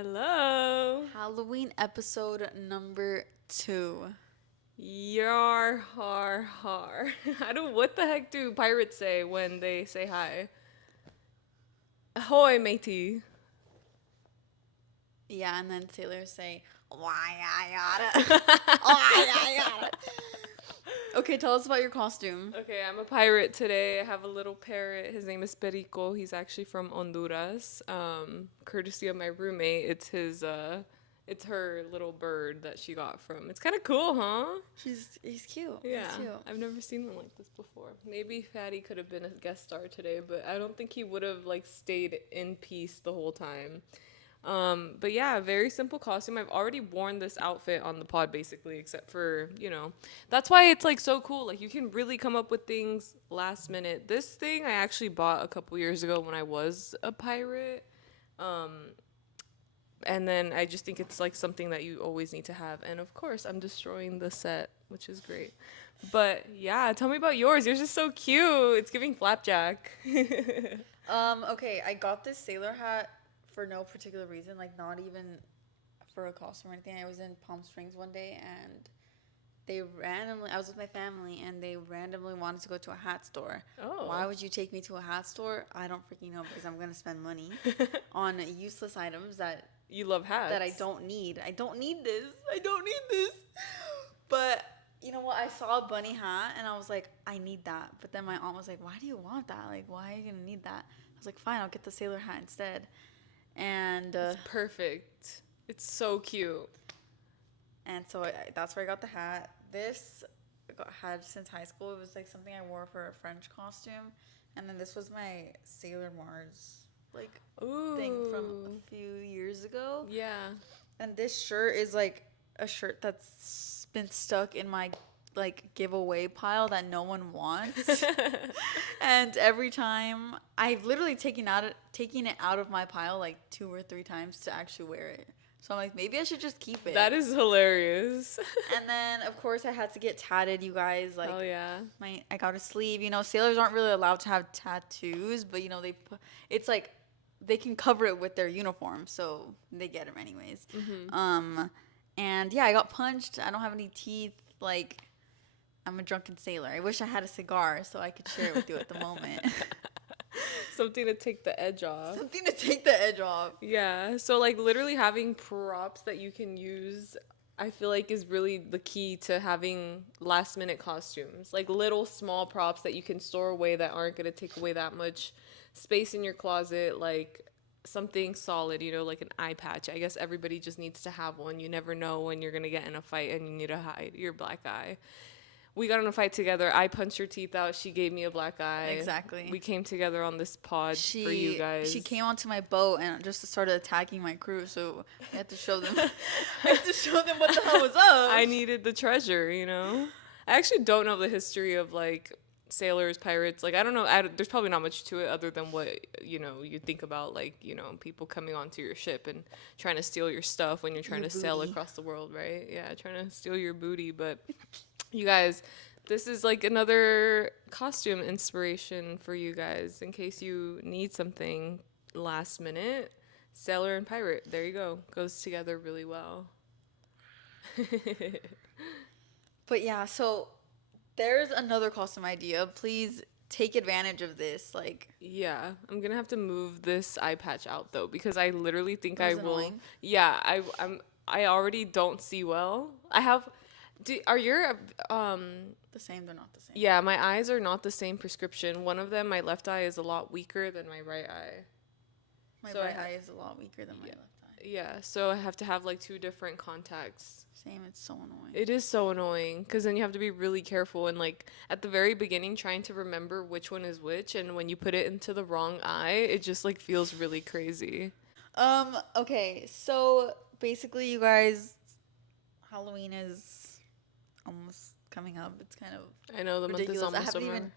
Hello. Halloween episode number 2. Yar har har. What the heck do pirates say when they say hi? Ahoy, matey. Yeah, and then sailors say, why I gotta. Why I gotta. Okay, tell us about your costume. Okay, I'm a pirate today. I have a little parrot. His name is Perico. He's actually from Honduras. Courtesy of my roommate. It's her little bird that she got from. It's kind of cool, huh? He's cute. Yeah, He's cute. I've never seen one like this before. Maybe Fatty could have been a guest star today, but I don't think he would have like stayed in peace the whole time. But yeah, very simple costume. I've already worn this outfit on the pod basically, except for, that's why it's like so cool. Like you can really come up with things last minute. This thing I actually bought a couple years ago when I was a pirate. Um, and then I just think it's like something that you always need to have. And of course, I'm destroying the set, which is great. But yeah, tell me about yours. Yours is so cute. It's giving flapjack. Okay, I got this sailor hat for no particular reason, like not even for a costume or anything. I was in Palm Springs one day and I was with my family and they randomly wanted to go to a hat store. Why Oh. would you take me to a hat store? I don't freaking know because I'm going to spend money on useless items You love that I hats. don't need. I don't need this. I don't need this. But you know what? I saw a bunny hat and I was like, I need that. But then my aunt was like, why do you want that? Like, why are you going to need that? I was like, fine, I'll get the sailor hat instead. And It's perfect. It's so cute. that's where I got the hat. This I had since high school. It was like something I wore for a French costume, and then this was my Sailor Mars like thing from Ooh. a few years ago. Yeah. And this shirt is like a shirt that's been stuck in my like giveaway pile that no one wants. And every time I've literally taken it out of my pile like 2 or 3 times to actually wear it. So I'm like, maybe I should just keep it. That is hilarious. And then of course I had to get tatted, you guys. Hell Like yeah. I got a sleeve. You know, sailors aren't really allowed to have tattoos, but it's like they can cover it with their uniform, so they get them anyways. Um, and yeah, I got punched. I don't have any teeth. Like I'm a drunken sailor. I wish I had a cigar so I could share it with you at the moment. Something to take the edge off. Something to take the edge off. Yeah. So like literally having props that you can use, I feel like is really the key to having last minute costumes. Like little small props that you can store away that aren't going to take away that much space in your closet, like something solid, like an eye patch. I guess everybody just needs to have one. You never know when you're going to get in a fight and you need to hide your black eye. We got in a fight together. I punched her teeth out. She gave me a black eye. Exactly. We came together on this pod for you guys. She came onto my boat and just started attacking my crew, so I had to show them I had to show them what the hell was up. I needed the treasure. I actually don't know the history of like sailors, pirates. Like I don't know. There's probably not much to it other than what you think about, like people coming onto your ship and trying to steal your stuff when you're trying Your to sail booty. across the world, right? Yeah, trying to steal your booty. But you guys, this is like another costume inspiration for you guys in case you need something last minute. Sailor and pirate, there you go. Goes together really well. But yeah, so there's another costume idea. Please take advantage of this. Like, Yeah, I'm gonna have to move this eye patch out though because I literally think it I was will. annoying. Yeah, I already don't see well. I have. Are your The same, they're not the same. Yeah, my eyes are not the same prescription. One of them, my left eye, is a lot weaker than my right eye. My So right eye is a lot weaker than my yeah, left eye. yeah. So I have to have like two different contacts. Same, it's so annoying. It is so annoying because then you have to be really careful and like at the very beginning trying to remember which one is which, and when you put it into the wrong eye, it just like feels really crazy. Okay, so basically, you guys, Halloween is almost coming up. It's kind of I know the month is ridiculous. I almost haven't over. even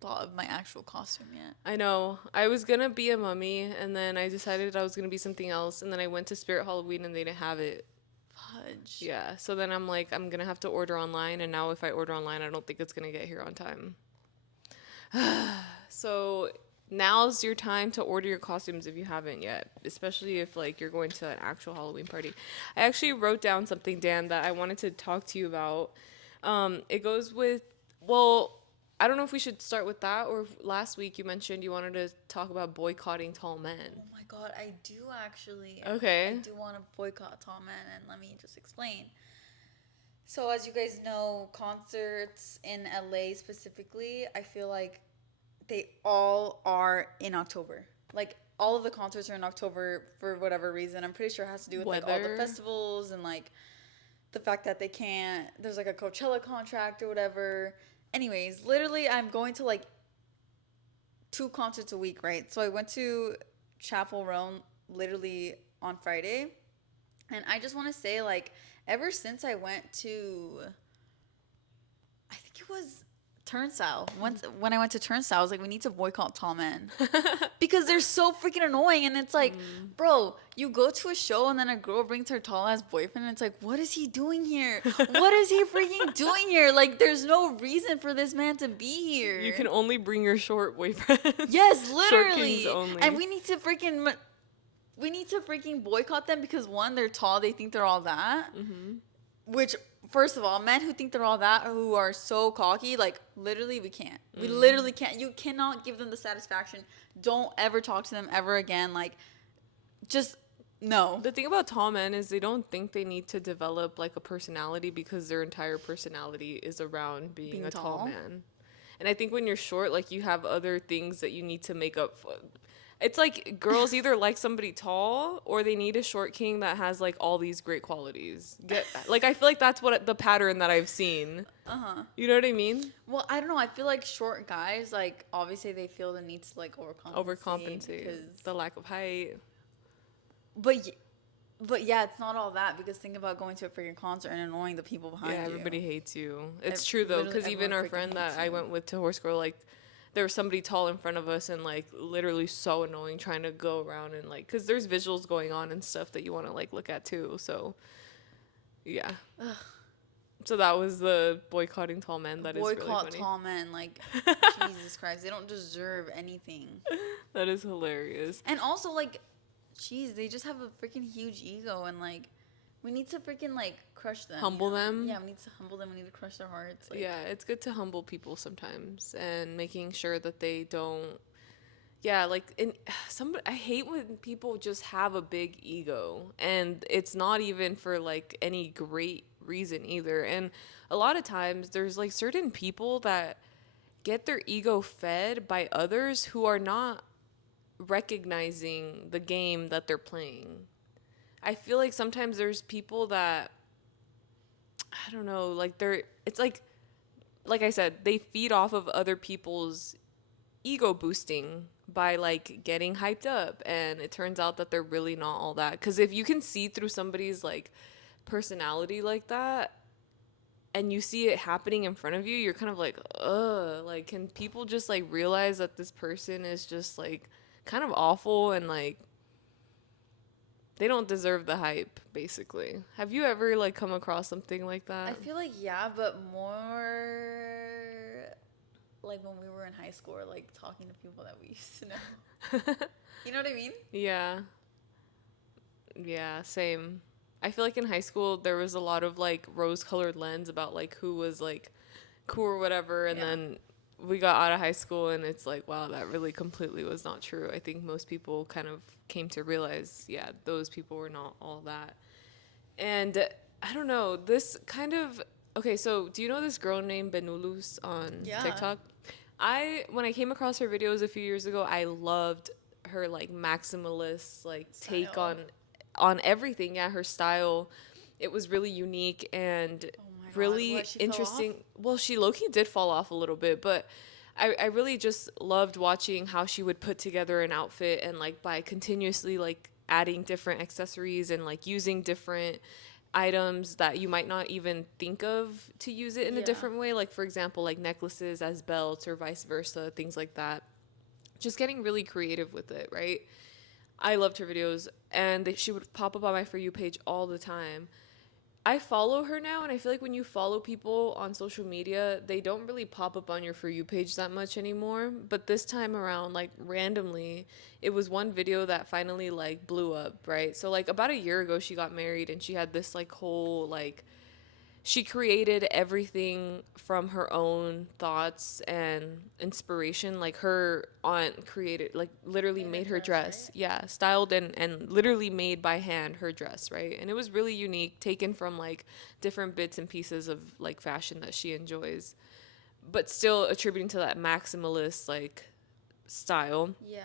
thought of my actual costume yet. I know. I was gonna be a mummy, and then I decided I was gonna be something else, and then I went to Spirit Halloween, and they didn't have it. Fudge. Yeah. So then I'm like, I'm gonna have to order online, and now if I order online, I don't think it's gonna get here on time. So now's your time to order your costumes if you haven't yet, especially if like you're going to an actual Halloween party. I actually wrote down something, Dan, that I wanted to talk to you about. It goes with, well, I don't know if we should start with that, or if last week you mentioned you wanted to talk about boycotting tall men. Oh my god, I do actually. I Okay. do want to boycott tall men, and let me just explain. So, as you guys know, concerts in LA specifically, I feel like they all are in October. Like all of the concerts are in October for whatever reason. I'm pretty sure it has to do with like all the Weather. festivals and like the fact that they can't. There's like a Coachella contract or whatever. Anyways, literally, I'm going to like two concerts a week, right? So I went to Chapel Roan literally on Friday, and I just want to say like ever since I went to, I think it was Turnstile. Once when I went to Turnstile, I was like, we need to boycott tall men because they're so freaking annoying. And it's like, bro, you go to a show and then a girl brings her tall ass boyfriend, and it's like, what is he doing here? What is he freaking doing here? Like, there's no reason for this man to be here. You can only bring your short boyfriends. Yes, Short kings literally. only. And we need to freaking boycott them because one, they're tall, they think they're all that. Which, first of all, men who think they're all that, who are so cocky, like literally, we can't. We literally can't. You cannot give them the satisfaction. Don't ever talk to them ever again. Like, just no. The thing about tall men is they don't think they need to develop like a personality because their entire personality is around being a tall tall. man. And I think when you're short, like you have other things that you need to make up for. It's like girls either like somebody tall or they need a short king that has like all these great qualities. Like I feel like that's what the pattern that I've seen. You know what I mean? Well, I don't know. I feel like short guys, like obviously they feel the need to like Overcompensate because, the lack of height. but y- but yeah, it's not all that because think about going to a freaking concert and annoying the people behind Yeah, you. everybody hates you. It's Ev- true though, literally because even everyone our freaking friend that hates I you. went with to Horse Girl, like there was somebody tall in front of us and like literally so annoying trying to go around and like, because there's visuals going on and stuff that you want to like look at too. So yeah. So that was the boycotting tall men. That is really Boycott funny. tall men, like Jesus Christ, they don't deserve anything. That is hilarious. And also, like, jeez, they just have a freaking huge ego, and like, we need to freaking like crush them. Humble them? Yeah, we need to humble them. We need to crush their hearts. Like, Yeah, it's good to humble people sometimes and making sure that they don't. Yeah, like in some, I hate when people just have a big ego and it's not even for like any great reason either. And a lot of times there's like certain people that get their ego fed by others who are not recognizing the game that they're playing. I feel like sometimes there's people that I don't know, like they're it's like I said, they feed off of other people's ego boosting by like getting hyped up, and it turns out that they're really not all that. Because if you can see through somebody's like personality like that and you see it happening in front of you, you're kind of like, ugh, like can people just like realize that this person is just like kind of awful and like they don't deserve the hype, basically. Have you ever like come across something like I that? feel like yeah, but more like when we were in high school, or like talking to people that we used to know. You know what I mean? Yeah. Yeah, same. I feel like in high school there was a lot of like rose-colored lens about like who was like cool or whatever, and Yeah. then we got out of high school and it's like, wow, that really completely was not true. I think most people kind of came to realize, yeah, those people were not all that. And I don't know, this kind of okay, so do you know this girl named Benulus on Yeah. TikTok? When I came across her videos a few years ago, I loved her like maximalist like take Style. on everything. Yeah, her style. It was really unique and Oh my God, really what, she fell off? interesting. Well, she low-key did fall off a little bit, but I really just loved watching how she would put together an outfit and like by continuously like adding different accessories and like using different items that you might not even think of to use it in a Yeah. different way, like for example like necklaces as belts or vice versa, things like that. Just getting really creative with it, right? I loved her videos and she would pop up on my For You page all the time. I follow her now, and I feel like when you follow people on social media, they don't really pop up on your For You page that much anymore. But this time around, like randomly, it was one video that finally like blew up, right? So like about a year ago, she got married, and she had this like whole like she created everything from her own thoughts and inspiration. Like her aunt created, like literally Made her made her dress, dress. right? Yeah, styled and literally made by hand her dress, right? And it was really unique, taken from like different bits and pieces of like fashion that she enjoys, but still attributing to that maximalist like style. Yeah.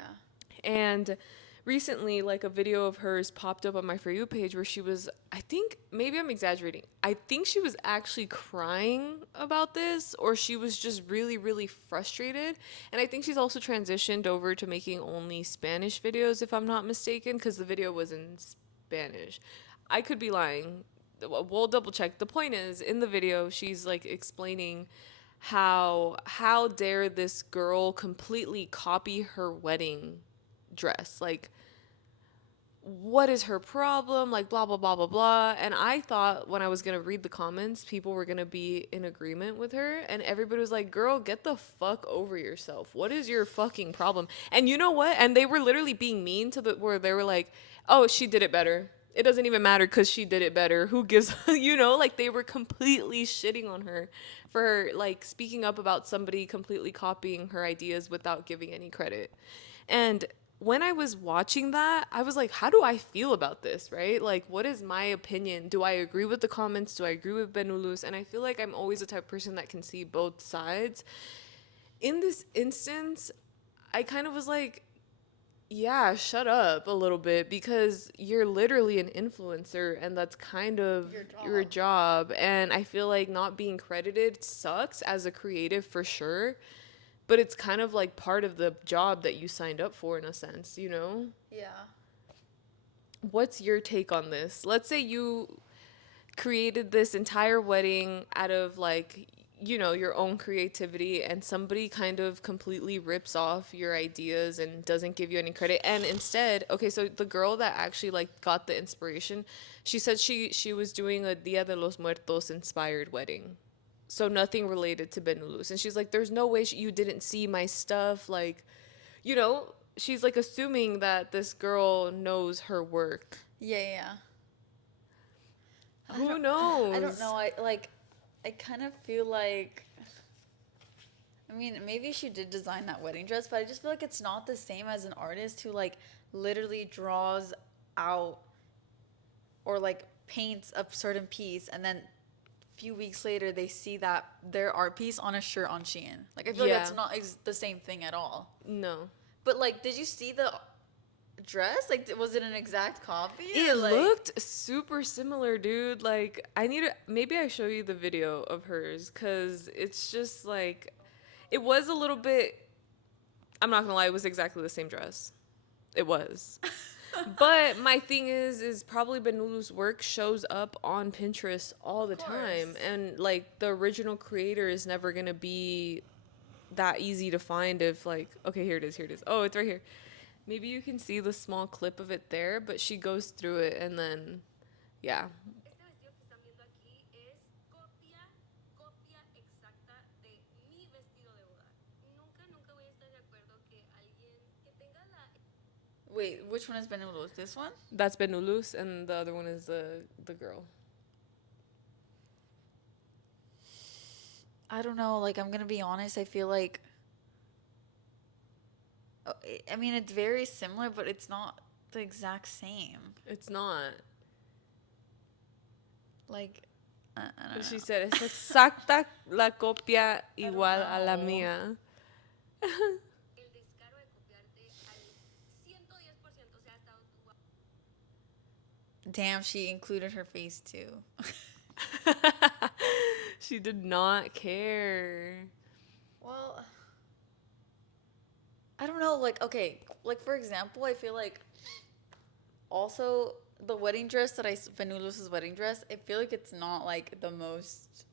And recently, like a video of hers popped up on my For You page where she was, I think, maybe I'm exaggerating. I think she was actually crying about this, or she was just really, really frustrated. And I think she's also transitioned over to making only Spanish videos, if I'm not mistaken, because the video was in Spanish. I could be lying. We'll double check. The point is, in the video, she's like explaining how dare this girl completely copy her wedding dress, like what is her problem, like blah blah blah blah blah. And I thought when I was gonna read the comments, people were gonna be in agreement with her, and everybody was like, girl, get the fuck over yourself, what is your fucking problem? And you know what, and they were literally being mean to the where they were like, oh, she did it better, it doesn't even matter because she did it better, who gives you know, like they were completely shitting on her for like speaking up about somebody completely copying her ideas without giving any credit. And when I was watching that, I was like, how do I feel about this, right? Like, what is my opinion? Do I agree with the comments? Do I agree with Benulus? And I feel like I'm always the type of person that can see both sides. In this instance, I kind of was like, yeah, shut up a little bit, because you're literally an influencer and that's kind of your job. And I feel like not being credited sucks as a creative for sure, but it's kind of like part of the job that you signed up for in a sense, you know? Yeah. What's your take on this? Let's say you created this entire wedding out of like, you know, your own creativity, and somebody kind of completely rips off your ideas and doesn't give you any credit. And instead, okay, so the girl that actually like got the inspiration, she said she was doing a Dia de los Muertos inspired wedding, so nothing related to Benulus. And she's like, there's no way you didn't see my stuff, like, you know, she's like assuming that this girl knows her work. Yeah, yeah. Who I don't knows? know. I kind of feel like, I mean, maybe she did design that wedding dress, but I just feel like it's not the same as an artist who like literally draws out or like paints a certain piece, and then a few weeks later they see that their art piece on a shirt on Shein. Like I feel like Yeah. that's not the same thing at all. No. But like, did you see the dress? Like, was it an exact copy? It Like, looked super similar, dude. Like, I need to, maybe I show you the video of hers, because it's just like, it was a little bit, I'm not gonna lie, it was exactly the same dress. It was. But my thing is probably Benulu's work shows up on Pinterest all the time. course. And like the original creator is never gonna be that easy to find if like, okay, here it is, here it is. Oh, it's right here. Maybe you can see the small clip of it there, but she goes through it and then yeah. Wait, which one is Benulo's? This one? That's Benulus, and the other one is the girl. I don't know. Like, I'm gonna be honest. I feel like, I mean, it's very similar, but it's not the exact same. It's not. Like, I don't She know. said, es exacta la copia don't igual a la know. mía. Damn, she included her face too. She did not care. Well, I don't know. Like, okay, like for example, I feel like also the wedding dress that Venulus's wedding dress, I feel like it's not like the most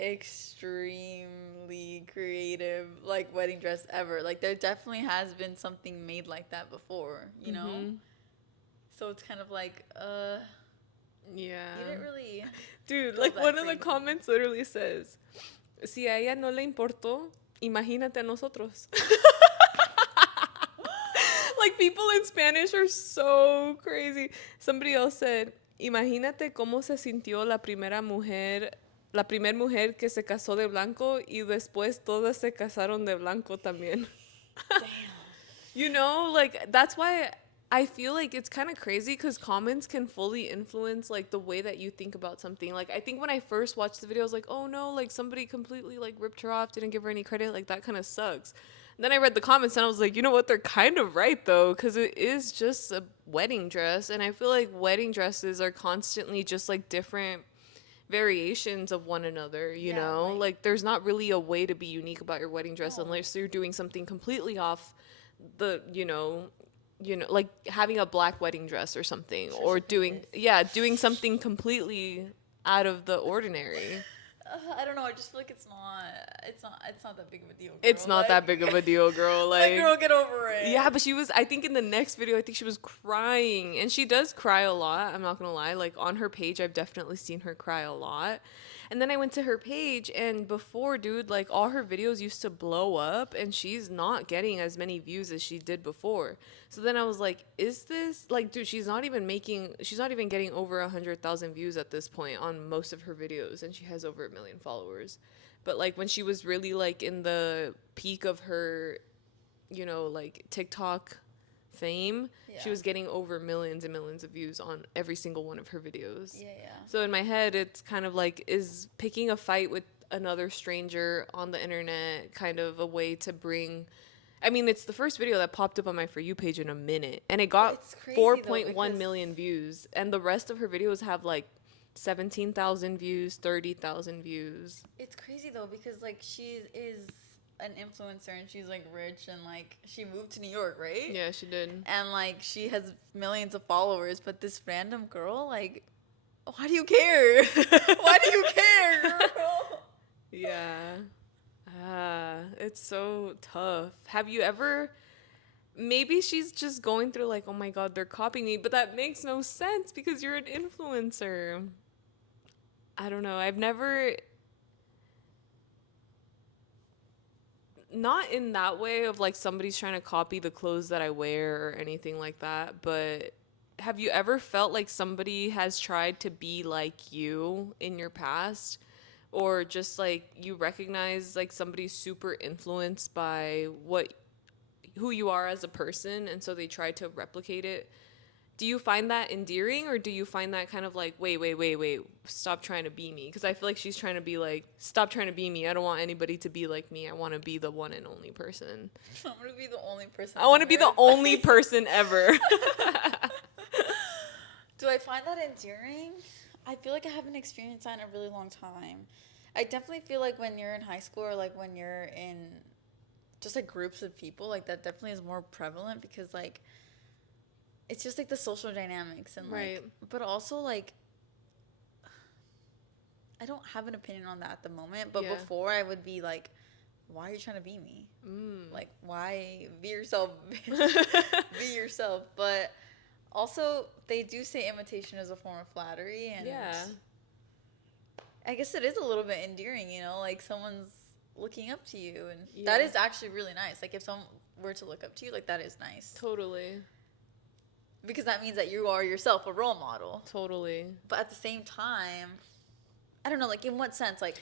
extremely creative like wedding dress ever. Like there definitely has been something made like that before, you know? Mhm. So it's kind of like Yeah. You didn't really Dude, go like that one of the crazy. comments literally says, si a ella no le importó, imagínate a nosotros. Like people in Spanish are so crazy. Somebody else said, imagínate cómo se sintió la primer mujer que se casó de blanco y después todas se casaron de blanco también. Damn. You know, like that's why I feel like it's kind of crazy because comments can fully influence like the way that you think about something. Like I think when I first watched the video, I was like, oh no, like somebody completely like ripped her off, didn't give her any credit. Like that kind of sucks. Then I read the comments and I was like, you know what? They're kind of right though, because it is just a wedding dress, and I feel like wedding dresses are constantly just like different variations of one another, you Yeah, know? like- Like there's not really a way to be unique about your wedding dress No. unless you're doing something completely off the, like having a black wedding dress or something, Such or a doing pinterest. doing something completely out of the ordinary. I don't know. I just feel like it's not. It's not that big of a deal. Girl. It's not that big of a deal, girl. Like, girl, get over it. yeah, but she was, I think in the next video, I think she was crying. And she does cry a lot. I'm not going to lie. Like on her page, I've definitely seen her cry a lot. And then I went to her page, and before, dude, like all her videos used to blow up, and she's not getting as many views as she did before. So then I was like, is this like, dude, she's not even getting over 100,000 views at this point on most of her videos, and she has over 1 million followers. But like when she was really like in the peak of her, like TikTok fame, she Yeah. was getting over millions and millions of views on every single one of her videos. Yeah, yeah. So in my head, it's kind of like, is picking a fight with another stranger on the internet kind of a way to bring. I mean, it's the first video that popped up on my For You page in a minute, and it got It's crazy, though, 4.1 because- million views, and the rest of her videos have like 17,000 views, 30,000 views. It's crazy though because like she is an influencer and she's like rich and like she moved to New York, right? Yeah, she did. And like she has millions of followers, but this random girl, like, why do you care? Why do you care, girl? Yeah. It's so tough. Have you ever, maybe she's just going through like, oh my God, they're copying me, but that makes no sense because you're an influencer. I don't know. I've never, not in that way of like somebody's trying to copy the clothes that I wear or anything like that, but have you ever felt like somebody has tried to be like you in your past? Or just like you recognize like somebody's super influenced by who you are as a person, and so they try to replicate it. Do you find that endearing, or do you find that kind of like, wait, stop trying to be me? Because I feel like she's trying to be like, stop trying to be me. I don't want anybody to be like me. I want to be the one and only person. I'm gonna be the only person. I want to be the only person ever. Do I find that endearing? I feel like I haven't experienced that in a really long time. I definitely feel like when you're in high school or like when you're in just like groups of people, like that definitely is more prevalent because like it's just like the social dynamics and like, Right. but also like I don't have an opinion on that at the moment, but Yeah. before I would be like, why are you trying to be me? Like, why be yourself? Be yourself. But also, they do say imitation is a form of flattery, and Yeah. I guess it is a little bit endearing, you know, like someone's looking up to you, and that Yeah. is actually really nice. Like if someone were to look up to you, like that is nice Totally. because that means that you are yourself a role model. Totally. But at the same time, I don't know, like in what sense, like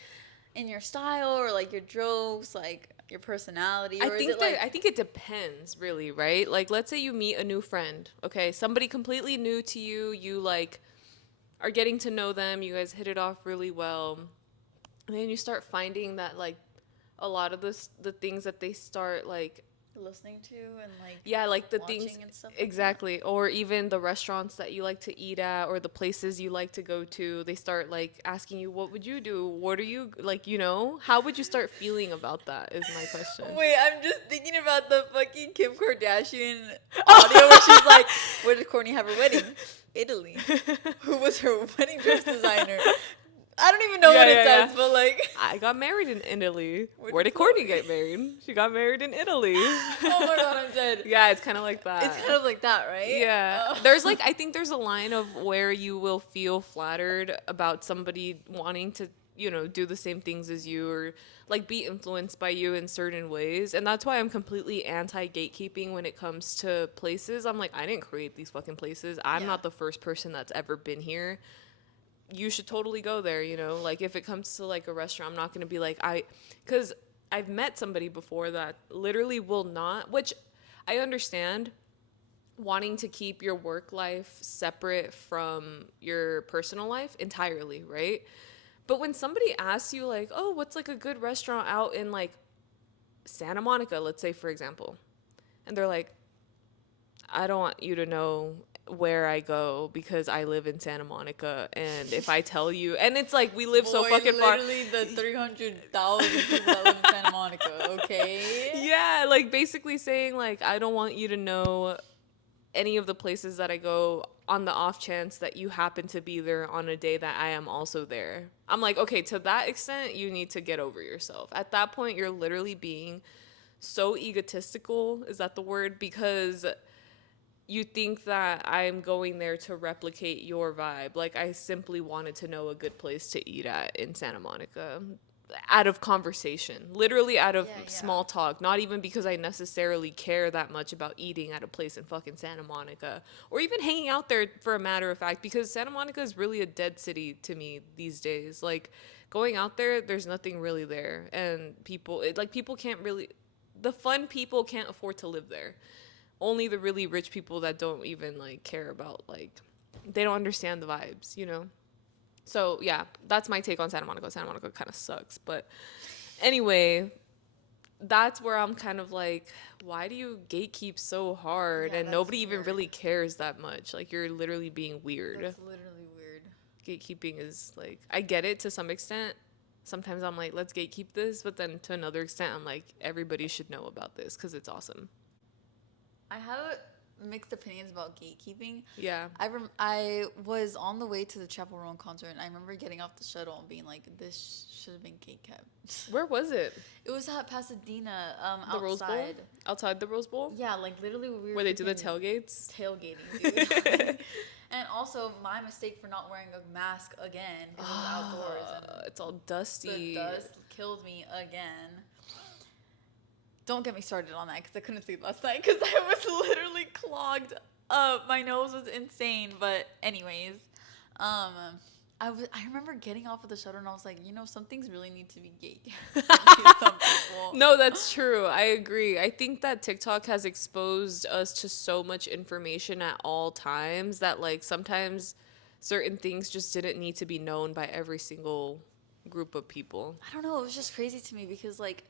in your style or like your jokes, like your personality, or I think is it like I think it depends, really, right? Like, let's say you meet a new friend, okay? Somebody completely new to you. You like are getting to know them. You guys hit it off really well, and then you start finding that like a lot of the things that they start like, listening to and like yeah, like the watching things and stuff like that? exactly, or even the restaurants that you like to eat at, or the places you like to go to. They start like asking you, what would you do? What are you like? How would you start feeling about that? Is my question. Wait, I'm just thinking about the fucking Kim Kardashian audio where she's like, where did Kourtney have her wedding? Italy. Who was her wedding dress designer? I don't even know Yeah, what it yeah, says, yeah. but like I got married in Italy. Where Where did did Courtney get married? She got married in Italy. Oh my god, I'm dead. Yeah, it's kind of like It's that. kind of like that, right? Yeah. Oh. There's like, I think there's a line of where you will feel flattered about somebody wanting to, do the same things as you or like be influenced by you in certain ways. And that's why I'm completely anti gatekeeping when it comes to places. I'm like, I didn't create these fucking places. I'm Yeah. not the first person that's ever been here. You should totally go there, Like if it comes to like a restaurant, I'm not going to be like, cuz I've met somebody before that literally will not, which I understand wanting to keep your work life separate from your personal life entirely, right? But when somebody asks you like, "Oh, what's like a good restaurant out in like Santa Monica, let's say for example." And they're like, "I don't want you to know where I go because I live in Santa Monica and if I tell you," and it's like we live so fucking far. Literally the 300,000 people that live in Santa Monica, okay? Yeah, like basically saying like I don't want you to know any of the places that I go on the off chance that you happen to be there on a day that I am also there. I'm like, okay, to that extent, you need to get over yourself. At that point, you're literally being so egotistical. Is that the word? Because you think that I'm going there to replicate your vibe. Like, I simply wanted to know a good place to eat at in Santa Monica. Out of conversation, literally out of small talk, not even because I necessarily care that much about eating at a place in fucking Santa Monica or even hanging out there for a matter of fact, because Santa Monica is really a dead city to me these days. Like going out there, there's nothing really there. And people can't really, the fun people can't afford to live there. Only the really rich people that don't even like care about like, they don't understand the vibes. So yeah, that's my take on Santa Monica. Santa Monica kind of sucks, but anyway, that's where I'm kind of like, why do you gatekeep so hard Yeah, and that's nobody even weird. really cares that much? Like you're literally being weird. That's literally weird. Gatekeeping is like, I get it to some extent. Sometimes I'm like, let's gatekeep this, but then to another extent, I'm like, everybody should know about this because it's awesome. I have mixed opinions about gatekeeping. Yeah. I was on the way to the Chapel Roan concert, and I remember getting off the shuttle and being like, "This should have been gate kept." Where was it? It was at Pasadena, The Rose Bowl? outside. Outside the Rose Bowl? Yeah, like literally we were Where they do the freaking tailgates? tailgating, dude. And also my mistake for not wearing a mask again because it was outdoors and It's all dusty. the dust killed me again. Don't get me started on that because I couldn't sleep last night because I was literally clogged up. My nose was insane. But anyways, I remember getting off of the shuttle and I was like, some things really need to be gate. Some people. No, that's true. I agree. I think that TikTok has exposed us to so much information at all times that like sometimes certain things just didn't need to be known by every single group of people. I don't know. It was just crazy to me because like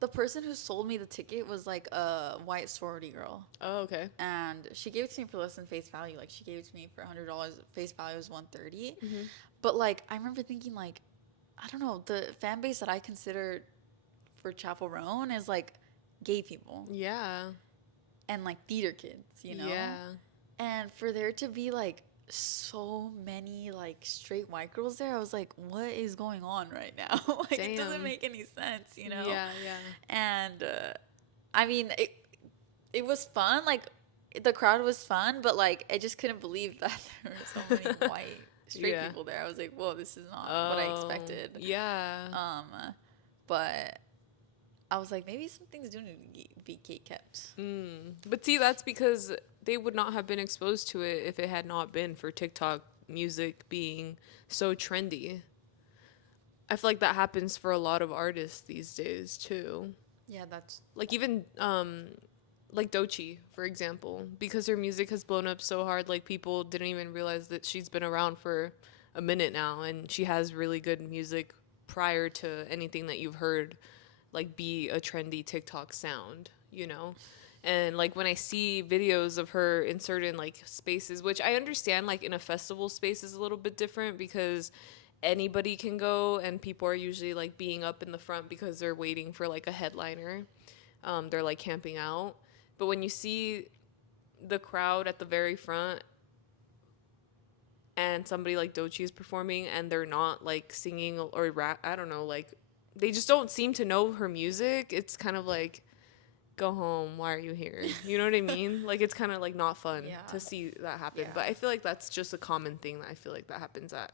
the person who sold me the ticket was like a white sorority girl. Oh, okay. And she gave it to me for less than face value. Like she gave it to me for $100. Face value was $130. Mm-hmm. But like I remember thinking like, I don't know, the fan base that I consider for Chapel Roan is like gay people Yeah. and like theater kids. Yeah. And for there to be like so many like straight white girls there, I was like, what is going on right now? Like it doesn't Damn. make any sense, Yeah, yeah. And I mean it was fun, like the crowd was fun, but like I just couldn't believe that there were so many white straight Yeah. people there. I was like, whoa, this is not what I expected. Yeah. But I was like, maybe some things do need to be gate kept. But see, that's because they would not have been exposed to it if it had not been for TikTok music being so trendy. I feel like that happens for a lot of artists these days too. Yeah, that's Like even like Doechii, for example, because her music has blown up so hard, like people didn't even realize that she's been around for a minute now and she has really good music prior to anything that you've heard like be a trendy TikTok sound. And like when I see videos of her in certain like spaces, which I understand like in a festival space is a little bit different because anybody can go and people are usually like being up in the front because they're waiting for like a headliner. They're like camping out. But when you see the crowd at the very front and somebody like Doechii is performing and they're not like singing or rap, I don't know, like they just don't seem to know her music. It's kind of like, go home, why are you here? You know what I mean? Like, it's kind of like not fun Yeah. to see that happen. Yeah. But I feel like that's just a common thing that I feel like that happens at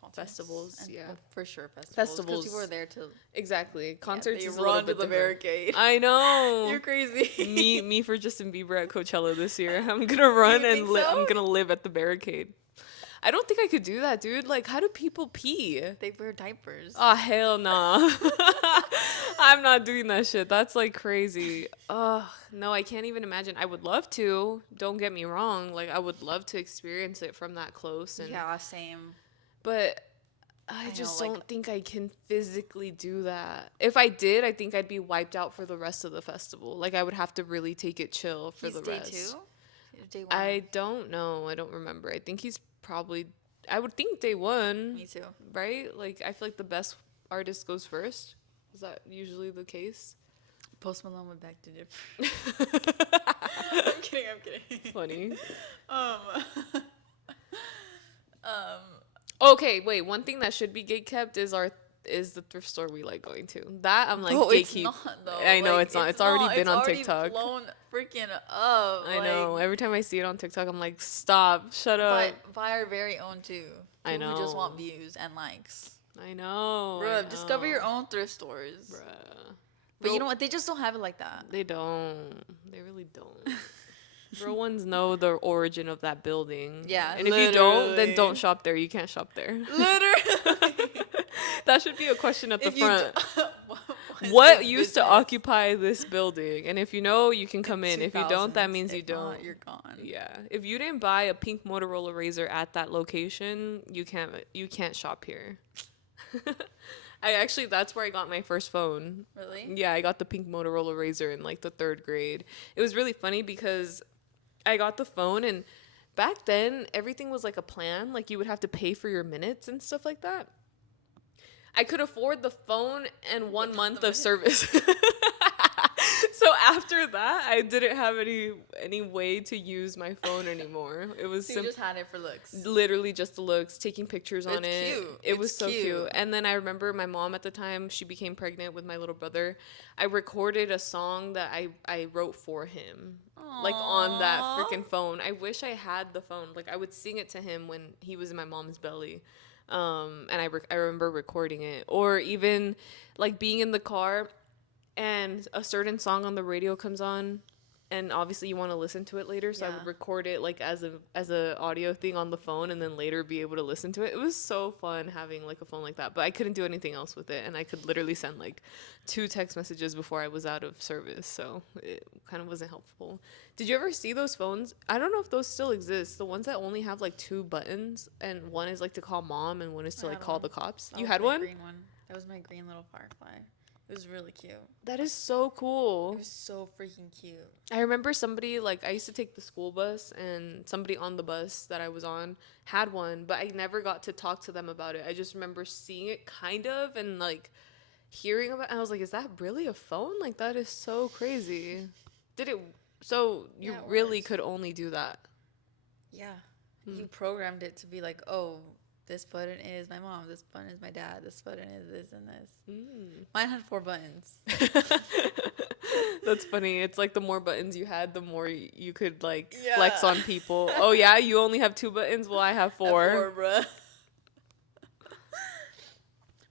Concerts festivals. and Yeah. well, for sure festivals. Because Festivals. people are there to Exactly. Concerts they is a little run to bit the different. barricade. I know. You're crazy. Me for Justin Bieber at Coachella this year. I'm gonna run You and think so? I'm gonna live at the barricade. I don't think I could do that, dude. Like, how do people pee? They wear diapers. Oh, hell no. I'm not doing that shit. That's like crazy. Ugh, no, I can't even imagine. I would love to. Don't get me wrong. Like, I would love to experience it from that close. And Yeah, same. but I I just know, like- don't think I can physically do that. If I did, I think I'd be wiped out for the rest of the festival. Like, I would have to really take it chill for He's the day rest. 2? Day 1? I don't know. I don't remember. I think he's probably, I would think day 1. Me too. Right? Like, I feel like the best artist goes first. Is that usually the case? Post Malone went back to different. I'm kidding. Funny. Um, Okay, wait. One thing that should be gate kept is the thrift store we like going to. That I'm like no, it's gatekeep. not though. I know Like, it's not. It's already been on already TikTok. Blown freaking up. I know. Every time I see it on TikTok, I'm like, stop, shut up. But by our very own too. I People who just know. want views and likes. I know. Bruh, discover your own thrift stores. Bruh. But you know what? They just don't have it like that. They don't. They really don't. Real ones know the origin of that building. Yeah, And if you don't, then literally. don't shop there. You can't shop there. Literally. That should be a question at the If you front. is What this used to business? occupy this building? And if you know, you can come in. If you don't, that 2000s. means you If not, don't. you're gone. Yeah. If you didn't buy a pink Motorola Razr at that location, you can't shop here. That's where I got my first phone. Really? Yeah, I got the pink Motorola Razr in like the 3rd grade. It was really funny because I got the phone, and back then everything was like a plan. Like, you would have to pay for your minutes and stuff like that. I could afford the phone and 1 month of service. So after that, I didn't have any way to use my phone anymore. It was So you just had it for looks. literally just the looks, taking pictures on It's it. cute. It was It's so cute. cute. And then I remember my mom at the time, she became pregnant with my little brother. I recorded a song that I wrote for him, like on that Aw. freaking phone. I wish I had the phone. Like, I would sing it to him when he was in my mom's belly. And I remember recording it, or even like being in the car and a certain song on the radio comes on, and obviously you want to listen to it later, so I Yeah. would record it like as a audio thing on the phone, and then later be able to listen to it. It was so fun having like a phone like that, but I couldn't do anything else with it, and I could literally send like 2 text messages before I was out of service, so it kind of wasn't helpful. Did you ever see those phones? I don't know if those still exist, the ones that only have like 2 buttons, and one is like to call mom and one is to I like had call one. the cops. That You was had my one? Green one. That was my green little firefly. It was really cute. That is so cool. It was so freaking cute. I remember somebody, like, I used to take the school bus, and somebody on the bus that I was on had one, but I never got to talk to them about it. I just remember seeing it kind of and like hearing about it. I was like, is that really a phone? Like, that is so crazy. So you Yeah, it really works. could only do that. Yeah. You programmed it to be like, oh, this button is my mom, this button is my dad, this button is this and this. Mine had 4 buttons. That's funny. It's like the more buttons you had, the more you could like Yeah. flex on people. Oh yeah, you only have 2 buttons? Well, I have 4. 4, bruh.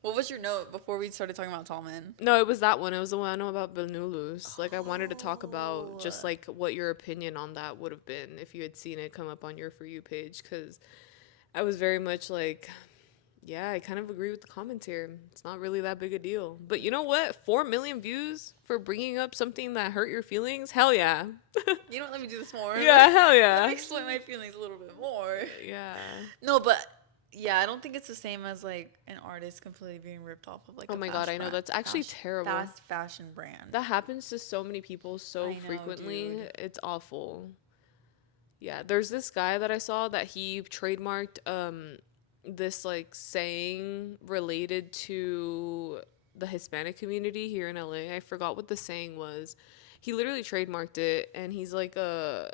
What was your note before we started talking about tall men? No, it was that one. It was the one I know about Benulus. Like, I wanted to talk about just like what your opinion on that would have been if you had seen it come up on your For You page, because I was very much like, yeah, I kind of agree with the comments here. It's not really that big a deal. But you know what? 4 million views for bringing up something that hurt your feelings? Hell yeah. You don't let me do this more. Yeah, hell Let yeah. me explain my feelings a little bit more. Yeah. No, but yeah, I don't think it's the same as like an artist completely being ripped off of like. Oh a my God, I know. That's actually terrible. Fast fashion brand. That happens to so many people so I know, frequently. dude. It's awful. Yeah, there's this guy that I saw that he trademarked this like saying related to the Hispanic community here in LA. I forgot what the saying was. He literally trademarked it, and he's like a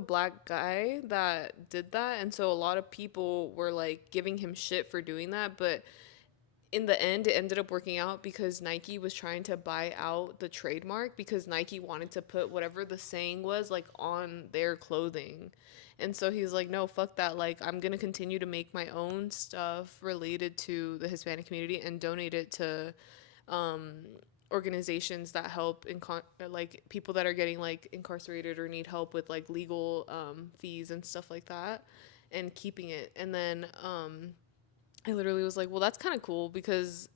black guy that did that, and so a lot of people were like giving him shit for doing that, but in the end, it ended up working out because Nike was trying to buy out the trademark because Nike wanted to put whatever the saying was like on their clothing. And so he's like, no, fuck that. Like, I'm going to continue to make my own stuff related to the Hispanic community and donate it to um, organizations that help like people that are getting like incarcerated or need help with like legal fees and stuff like that, and keeping it. And then I literally was like, well, that's kind of cool because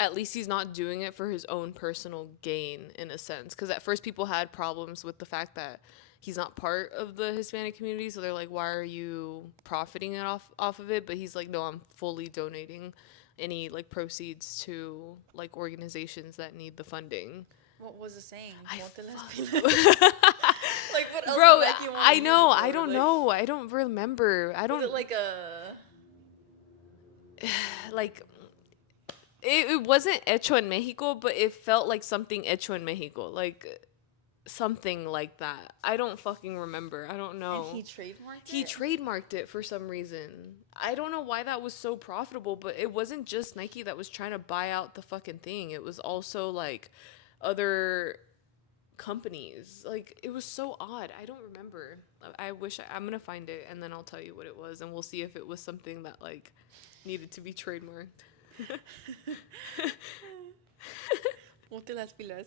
at least he's not doing it for his own personal gain in a sense. Because at first people had problems with the fact that he's not part of the Hispanic community, so they're like, why are you profiting it off of it? But he's like, no, I'm fully donating any like proceeds to like organizations that need the funding. What was the saying? I Like what else? Bro, did Nike want to I use know, it for? I don't Like, know, I don't remember. I don't was it like a? like it wasn't hecho en Mexico, but it felt like something hecho en Mexico, like something like that. I don't fucking remember. I don't know. And he trademarked He it. trademarked it for some reason. I don't know why that was so profitable, but it wasn't just Nike that was trying to buy out the fucking thing. It was also like other companies. Like it was so odd. I don't remember. I'm gonna find it and then I'll tell you what it was and we'll see if it was something that like needed to be trademarked. Ponte las pilas.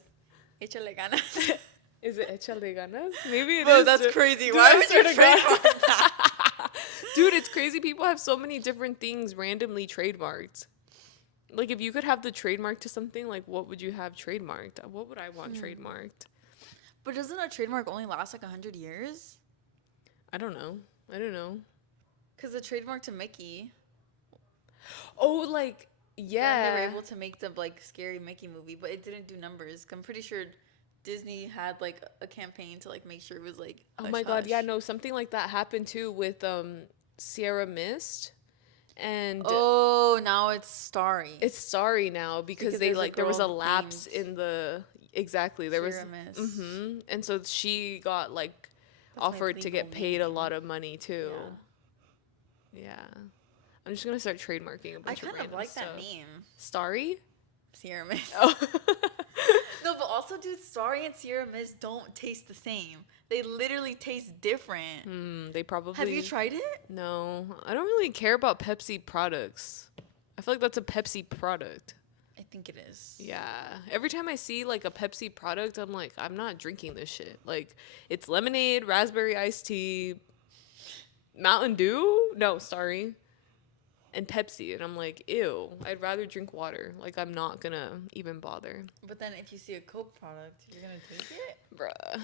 Échale ganas. Is it Échale Ganas? Maybe it Bro, is. that's crazy. Dude, Why I would swear you to God. trademark that? Dude, it's crazy. People have so many different things randomly trademarked. Like, if you could have the trademark to something, like, what would you have trademarked? What would I want trademarked? But doesn't a trademark only last like 100 years? I don't know. I don't know. Because the trademark to Mickey. Oh, like, Then yeah. they were able to make the like scary Mickey movie, but it didn't do numbers. I'm pretty sure Disney had like a campaign to like make sure it was like. Oh my God. Yeah, no, something like that happened too with Sierra Mist. And Oh, now it's Starry. it's Sorry now because they there's a like there was a girl lapse named in the exactly there Sierra was Mist. and so she got like That's my offered to get legal paid a name. lot of money too. Yeah. I'm just gonna start trademarking a I bunch of kind random of like stuff. that name, Starry? Sierra Mist. Oh. No, but also, dude, Starry and Sierra Mist don't taste the same. They literally taste different. They probably Have you tried it? No. I don't really care about Pepsi products. I feel like that's a Pepsi product. I think it is. Yeah. Every time I see like a Pepsi product, I'm like, I'm not drinking this shit. Like, it's lemonade, raspberry iced tea, Mountain Dew? No, sorry. And Pepsi. And I'm like, ew, I'd rather drink water. Like, I'm not gonna even bother. But then if you see a Coke product, you're gonna take it? Bruh.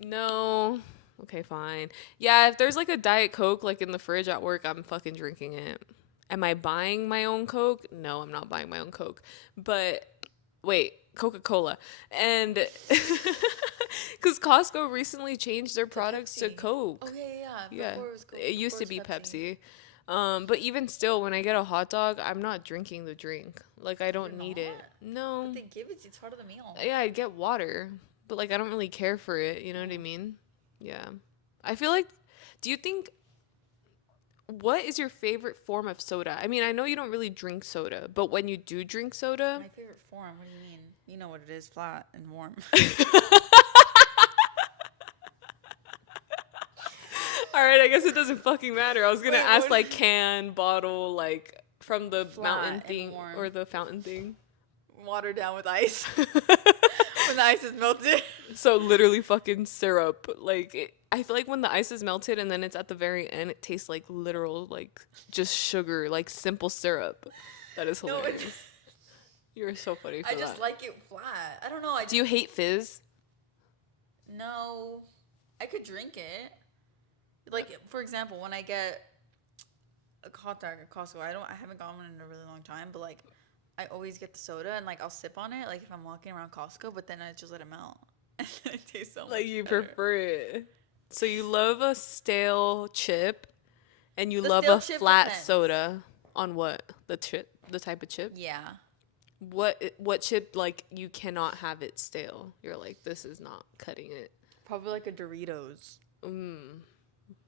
No. Okay, fine. Yeah, if there's like a Diet Coke like in the fridge at work, I'm fucking drinking it. Am I buying my own Coke? No, I'm not buying my own Coke. But wait, Coca-Cola. And because Costco recently changed their products to Pepsi. Coke. Oh, yeah. Yeah, Before it was Coke. it used to Before be it was Pepsi. But even still, when I get a hot dog, I'm not drinking the drink. Like, I don't You're need it. not? No. But they give it, it's part of the meal. Yeah, I'd get water, but like I don't really care for it. You know what I mean? Yeah. I feel like, do you think, what is your favorite form of soda? I mean, I know you don't really drink soda, but when you do drink soda, My favorite form, what do you mean? You know what it is, flat and warm. all right, I guess it doesn't fucking matter. I was gonna Wait, ask what- like can, bottle, like from the Flat mountain and thing warm. or the fountain thing. Water down with ice. When the ice is melted. So literally fucking syrup. Like I feel like when the ice is melted and then it's at the very end, it tastes like literal like just sugar, like simple syrup. That is No, hilarious. it's, You're so funny for I just that. like it flat. I don't know. Do you hate fizz? No, I could drink it. Like for example, when I get a hot dog at Costco, I haven't gotten one in a really long time, but like I always get the soda and like I'll sip on it like if I'm walking around Costco, but then I just let it melt. And it tastes so much Like you better. prefer it. So you love a stale chip and you The love stale a chip flat depends. soda on what? The chip, the type of chip? Yeah. What chip like you cannot have it stale? You're like this is not cutting it. Probably like a Doritos.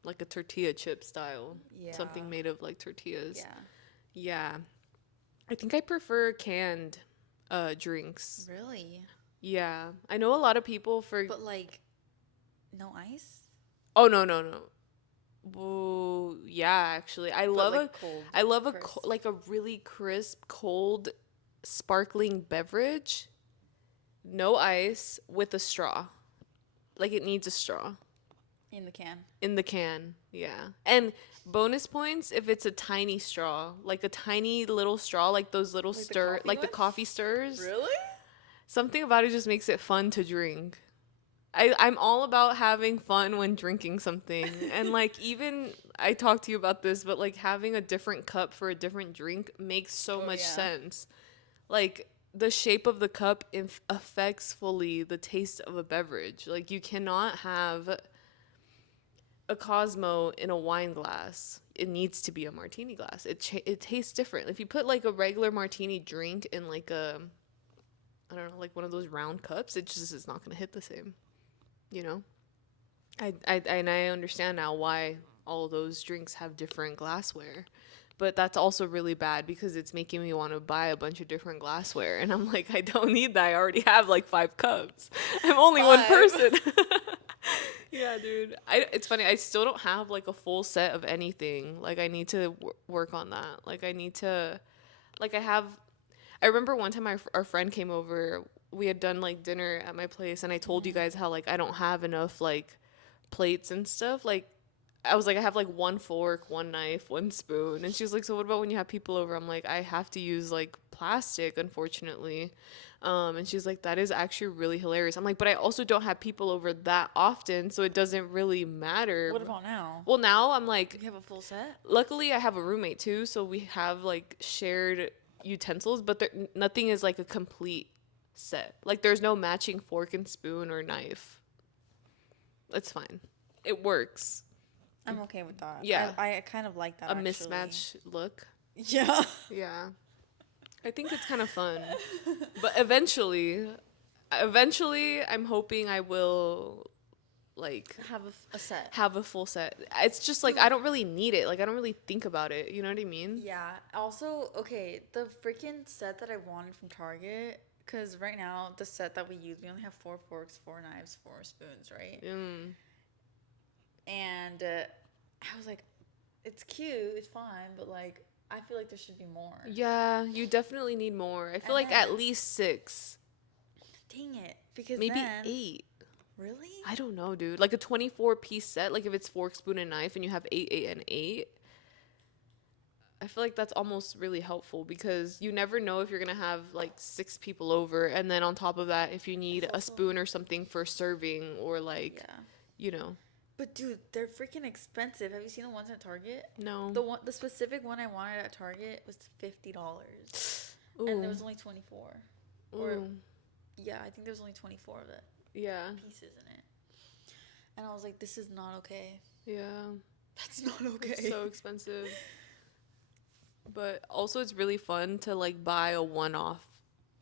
Like a tortilla chip style. Yeah. Something made of like tortillas. Yeah. Yeah. I think I prefer canned drinks. Really? Yeah. I know a lot of people for But like, no ice? Oh no, no, no. Well, yeah, actually. But like cold, I love crisp. like a really crisp cold sparkling beverage. No ice with a straw. Like it needs a straw In the can. in the can. Yeah. And bonus points if it's a tiny straw, like a tiny little straw, like those little Like the stir, coffee like the ones? coffee stirs. Really? Something about it just makes it fun to drink. I'm all about having fun when drinking something. And like even I talked to you about this, but like having a different cup for a different drink makes so Oh much yeah. sense. Like the shape of the cup affects fully the taste of a beverage. Like you cannot have a Cosmo in a wine glass. It needs to be a martini glass. It tastes different. If you put like a regular martini drink in like a I don't know, like one of those round cups, it just is not going to hit the same, you know? I understand now why all of those drinks have different glassware. But that's also really bad because it's making me want to buy a bunch of different glassware. And I'm like, I don't need that. I already have like 5 cups. I'm only one Five. person. Yeah, dude. It's funny. I still don't have like a full set of anything. Like, I need to work on that. Like, I need to, like, I remember one time our friend came over. We had done like dinner at my place. And I told you guys how like I don't have enough like plates and stuff. Like, I was like, I have like one fork, one knife, one spoon. And she was like, so what about when you have people over? I'm like, I have to use like plastic, unfortunately. And she's like, that is actually really hilarious. I'm like, but I also don't have people over that often, so it doesn't really matter. What about now? Well, now I'm like, You have a full set? luckily I have a roommate too, so we have like shared utensils, but nothing is like a complete set. Like there's no matching fork and spoon or knife. It's fine. It works. I'm okay with that. Yeah. I kind of like that A actually. mismatch look. Yeah. Yeah. I think it's kind of fun. But eventually I'm hoping I will like Have a set. have a full set. It's just like I don't really need it. Like I don't really think about it. You know what I mean? Yeah. Also, okay, the freaking set that I wanted from Target, because right now the set that we use, we only have 4 forks, 4 knives, 4 spoons, right? Mm. And I was like, it's cute, it's fine, but like, I feel like there should be more. Yeah, you definitely need more. I feel And like then, at least 6, dang it, because maybe then 8. really, I don't know, dude. Like a 24-piece set, like if it's fork, spoon, and knife, and you have 8, 8, and 8. I feel like that's almost really helpful because you never know if you're gonna have like 6 people over, and then on top of that, if you need it's a also spoon or something for serving or like, yeah. you know, But dude, they're freaking expensive. Have you seen the ones at Target? no. The specific one I wanted at Target was $50, and there Ooh, was only 24. Or ooh, yeah, I think there was only 24 of the yeah, pieces in it. And I was like, this is not okay. yeah. That's not okay. It's so expensive. But also, it's really fun to like buy a one-off.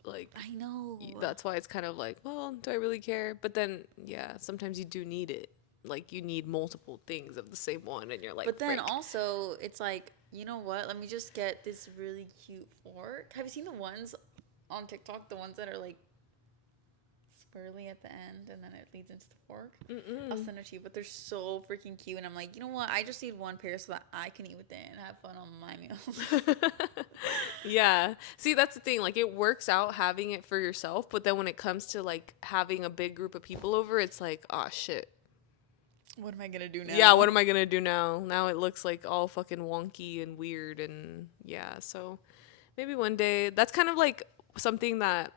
Like, I know. that's why it's kind of like, well, do I really care? But then, yeah, sometimes you do need it. Like, you need multiple things of the same one, and you're like, But then frick. also, it's like, you know what? Let me just get this really cute fork. Have you seen the ones on TikTok? The ones that are like swirly at the end and then it leads into the fork? I'll Mm-mm. send it to you. But they're so freaking cute. And I'm like, you know what? I just need one pair so that I can eat with it and have fun on my meals. Yeah. See, that's the thing. Like, it works out having it for yourself, but then when it comes to like having a big group of people over, it's like, oh shit. What am I going to do now? Yeah, what am I gonna do now? Now it looks like all fucking wonky and weird, and yeah, so maybe one day. That's kind of like something that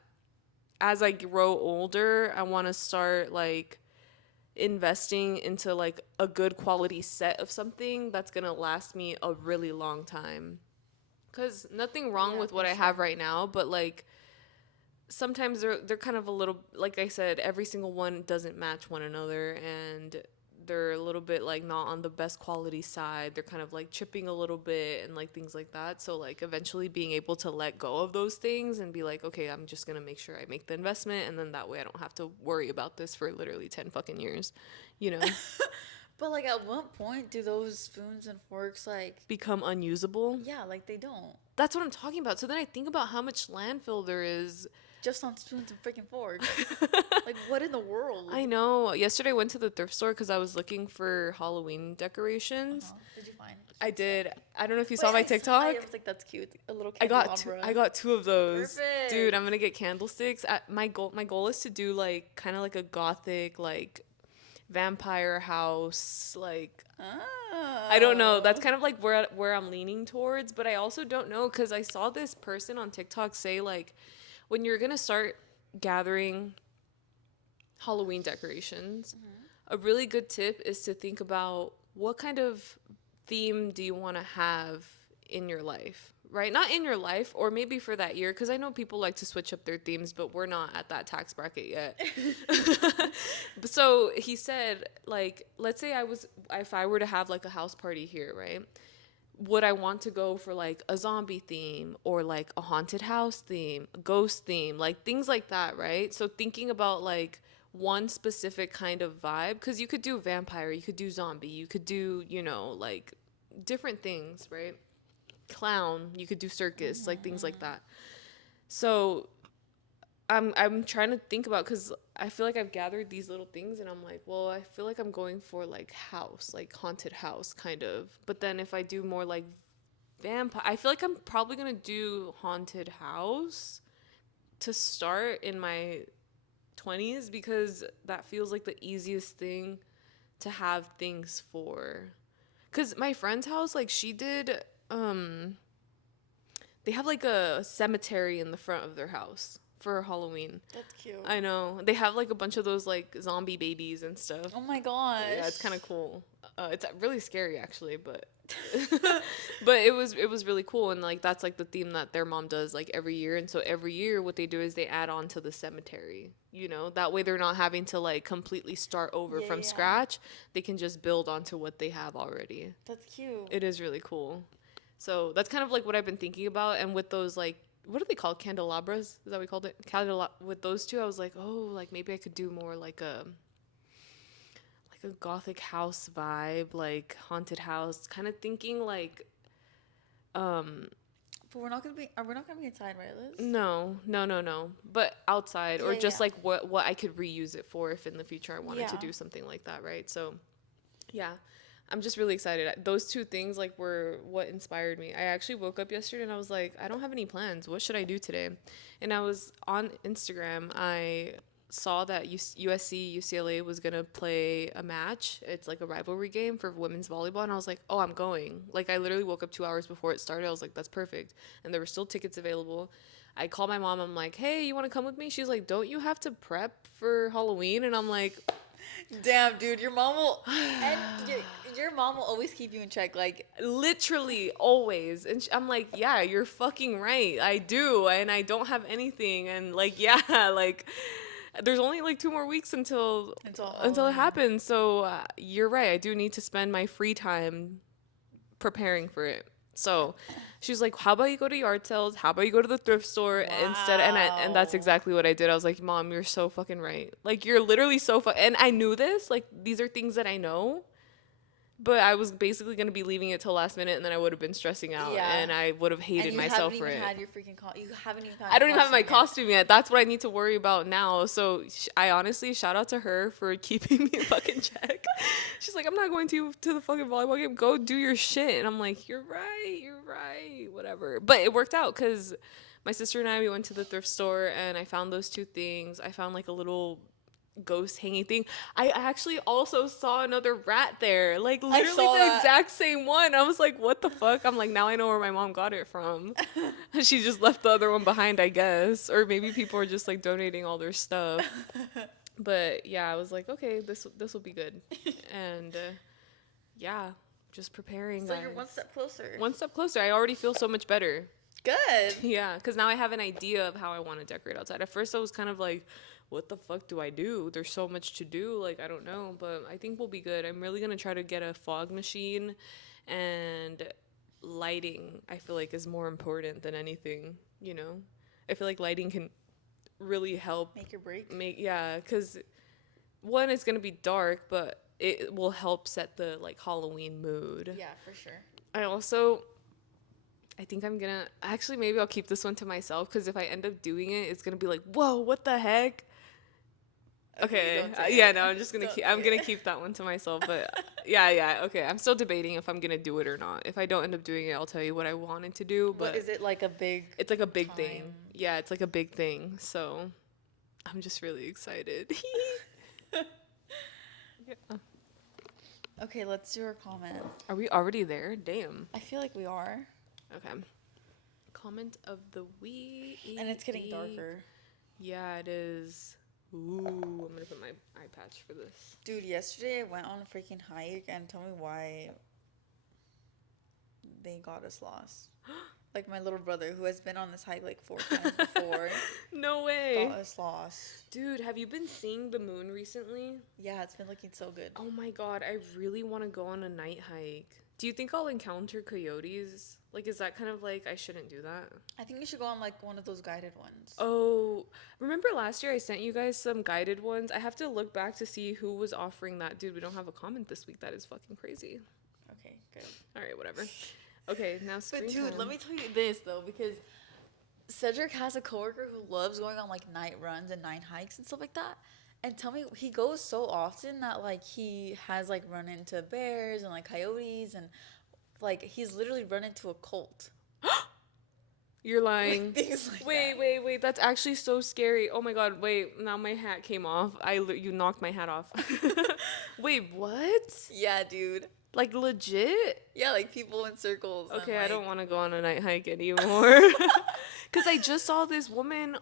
as I grow older, I want to start like investing into like a good quality set of something that's gonna last me a really long time. Cause nothing wrong Yeah, with for what I have sure. right now, but like sometimes they're kind of a little, like I said, every single one doesn't match one another, and they're a little bit like not on the best quality side. They're kind of like chipping a little bit and like things like that. So like eventually being able to let go of those things and be like, okay, I'm just gonna make sure I make the investment, and then that way I don't have to worry about this for literally 10 fucking years, you know. But like, at what point do those spoons and forks like, become unusable. yeah, like they don't. That's what I'm talking about. So then I think about how much landfill there is. Just on spoons and freaking forks. Like, what in the world? I know. Yesterday I went to the thrift store because I was looking for Halloween decorations. Did you find? I did. I don't know if you Wait, saw my I TikTok. was like, that's cute. A little I got candelabra. I got two of those. Perfect. Dude, I'm gonna get candlesticks. My goal is to do like kind of like a gothic like vampire house like I don't know. That's kind of like where I'm leaning towards, but I also don't know cuz I saw this person on TikTok say like when you're going to start gathering Halloween decorations, a really good tip is to think about what kind of theme do you want to have in your life, right? Not in your life, or maybe for that year, because I know people like to switch up their themes, but we're not at that tax bracket yet. So he said, like, let's say if I were to have like a house party here, right? Would I want to go for like a zombie theme or like a haunted house theme, a ghost theme, like things like that, right? So thinking about like one specific kind of vibe, because you could do vampire, you could do zombie, you could do, like different things, right? Clown, you could do circus, like things like that. So I'm trying to think about because I feel like I've gathered these little things and I'm like, well, I feel like I'm going for like house, like haunted house kind of. But then if I do more like vampire, I feel like I'm probably gonna do haunted house to start in my 20s because that feels like the easiest thing to have things for. Cause my friend's house, like she did, they have like a cemetery in the front of their house for Halloween. That's cute. I know. They have like a bunch of those like zombie babies and stuff. Oh my gosh. Yeah, it's kind of cool. It's really scary actually, but but it was really cool and like that's like the theme that their mom does like every year and so every year what they do is they add on to the cemetery. That way they're not having to like completely start over from Yeah. scratch. They can just build onto what they have already. That's cute. It is really cool. So that's kind of like what I've been thinking about and with those like what are they called? Candelabras? Is that what we called it? With those two, I was like, oh, like maybe I could do more like a gothic house vibe, like haunted house, kind of thinking like But we're not gonna be inside, right, Liz? no, no, no, no, but outside or Yeah, just yeah. like what I could reuse it for if in the future I wanted to Yeah. do something like that, right? So, yeah. I'm just really excited. Those two things like were what inspired me. I actually woke up yesterday and I was like, I don't have any plans. What should I do today? And I was on Instagram. I saw that USC UCLA was going to play a match. It's like a rivalry game for women's volleyball and I was like, "Oh, I'm going." Like I literally woke up 2 hours before it started. I was like, "That's perfect." And there were still tickets available. I called my mom. I'm like, "Hey, you want to come with me?" She's like, "Don't you have to prep for Halloween?" And I'm like, Damn, dude, your mom will your mom will always keep you in check. Like, literally always and I'm like, yeah, you're fucking right, I do, and I don't have anything, and like yeah, like there's only like 2 more weeks until it Halloween. happens, so you're right, I do need to spend my free time preparing for it. So she's like, how about you go to yard sales, how about you go to the thrift store instead, and that's Wow. exactly what I did. I was like, Mom, you're so fucking right, like you're literally and I knew this, like these are things that I know. But I was basically gonna be leaving it till last minute, and then I would have been stressing out, Yeah. and I would have hated and you myself haven't for even it. had your freaking you haven't even had I don't even have my yet. costume yet. That's what I need to worry about now. So I honestly shout out to her for keeping me in fucking check. She's like, I'm not going to the fucking volleyball game. Go do your shit. And I'm like, you're right, whatever. But it worked out because my sister and I, we went to the thrift store and I found those two things. I found like a little ghost hanging thing. I actually also saw another rat there, like literally saw the that. exact same one. I was like, what the fuck? I'm like, now I know where my mom got it from. She just left the other one behind, I guess, or maybe people are just like donating all their stuff. But yeah, I was like, okay, this will be good, and yeah, just preparing. So guys. you're one step closer. One step closer. I already feel so much better. Good. Yeah, because now I have an idea of how I want to decorate outside. At first, I was kind of like, what the fuck do I do? There's so much to do. Like, I don't know. But I think we'll be good. I'm really going to try to get a fog machine, and lighting, I feel like, is more important than anything, I feel like lighting can really help Make your break. yeah, because one, it's going to be dark, but it will help set the like Halloween mood. Yeah, for sure. I also, I think I'm gonna actually maybe I'll keep this one to myself because if I end up doing it, it's gonna be like, whoa, what the heck? Okay, don't say yeah, it. no, I'm just gonna Don't keep. say I'm gonna it. keep that one to myself. But yeah. Okay, I'm still debating if I'm gonna do it or not. If I don't end up doing it, I'll tell you what I wanted to do. What But is it like a big it's like a big thing. time? Yeah, it's like a big thing. So I'm just really excited. Yeah. Okay, let's do our comment. Are we already there? Damn. I feel like we are. Okay. Comment of the week. And it's getting darker. Yeah, it is. Ooh, I'm gonna put my eye patch for this. Dude, yesterday I went on a freaking hike and tell me why they got us lost. Like my little brother, who has been on this hike like 4 times before, No way. got us lost. Dude, have you been seeing the moon recently? Yeah, it's been looking so good. Oh my god, I really want to go on a night hike. Do you think I'll encounter coyotes? Like, is that kind of like I shouldn't do that? I think you should go on like one of those guided ones. Oh, remember last year I sent you guys some guided ones? I have to look back to see who was offering that. Dude, we don't have a comment this week. That is fucking crazy. Okay, good. All right, whatever. Okay, now screen But dude, time. let me tell you this though, because Cedric has a coworker who loves going on like night runs and night hikes and stuff like that. And tell me, he goes so often that like he has like run into bears and like coyotes and like he's literally run into a cult. You're lying. Like, things like Wait, that. wait. That's actually so scary. Oh my god, wait. Now my hat came off. You knocked my hat off. Wait, what? Yeah, dude. Like legit? Yeah, like people in circles. and, Okay, I like, don't want to go on a night hike anymore. Cuz I just saw this woman,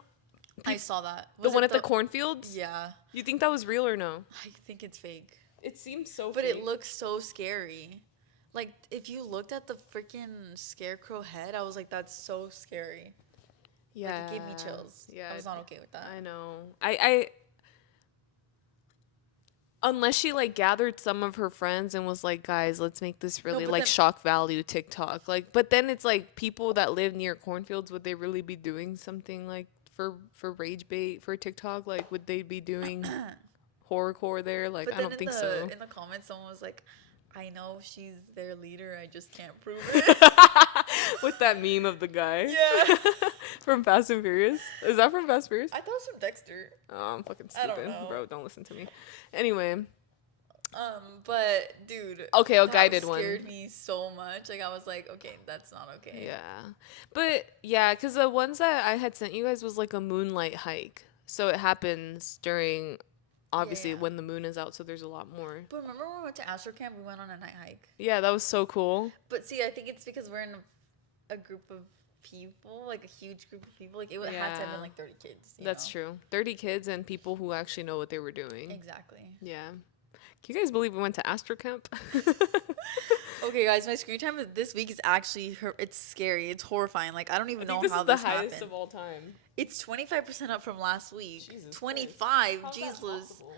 I saw that. the Was one it at the cornfields. Yeah, You think that was real or no? I think it's fake. It seems so But fake. it looks so scary. Like if you looked at the freaking scarecrow head, I was like, that's so scary. Yeah. Like, it gave me chills. Yeah. I was not okay with that. I know. I unless she like gathered some of her friends and was like, guys, let's make this really but like then- shock value TikTok. Like, but then it's like people that live near cornfields, would they really be doing something like for rage bait for TikTok? Like, would they be doing horrorcore there? Like, But I then don't in think the so. in the comments, someone was like, I know she's their leader. I just can't prove it. With that meme of the guy. Yeah. From Fast and Furious. Is that from Fast and Furious? I thought it was from Dexter. Oh, I'm fucking I don't stupid. know. Bro, don't listen to me. Anyway. But dude. Okay, a that guided one. scared me so much. Like I was like, okay, that's not okay. Yeah. But yeah, because the ones that I had sent you guys was like a moonlight hike. So it happens during, obviously, Yeah. when the moon is out. So there's a lot more. But remember when we went to Astro Camp? We went on a night hike. Yeah, that was so cool. But see, I think it's because we're in a group of people, like a huge group of people. Like it would have to have Yeah. been like 30 kids. That's true. 30 kids and people who actually know what they were doing. Exactly. Yeah. Can you guys believe we went to Astro Camp? Okay, guys, my screen time this week is actually it's scary. It's horrifying. Like I don't even know this how is the this highest happened. of all time. It's 25% up from last week. Jesus 25. How's that Jesus. possible?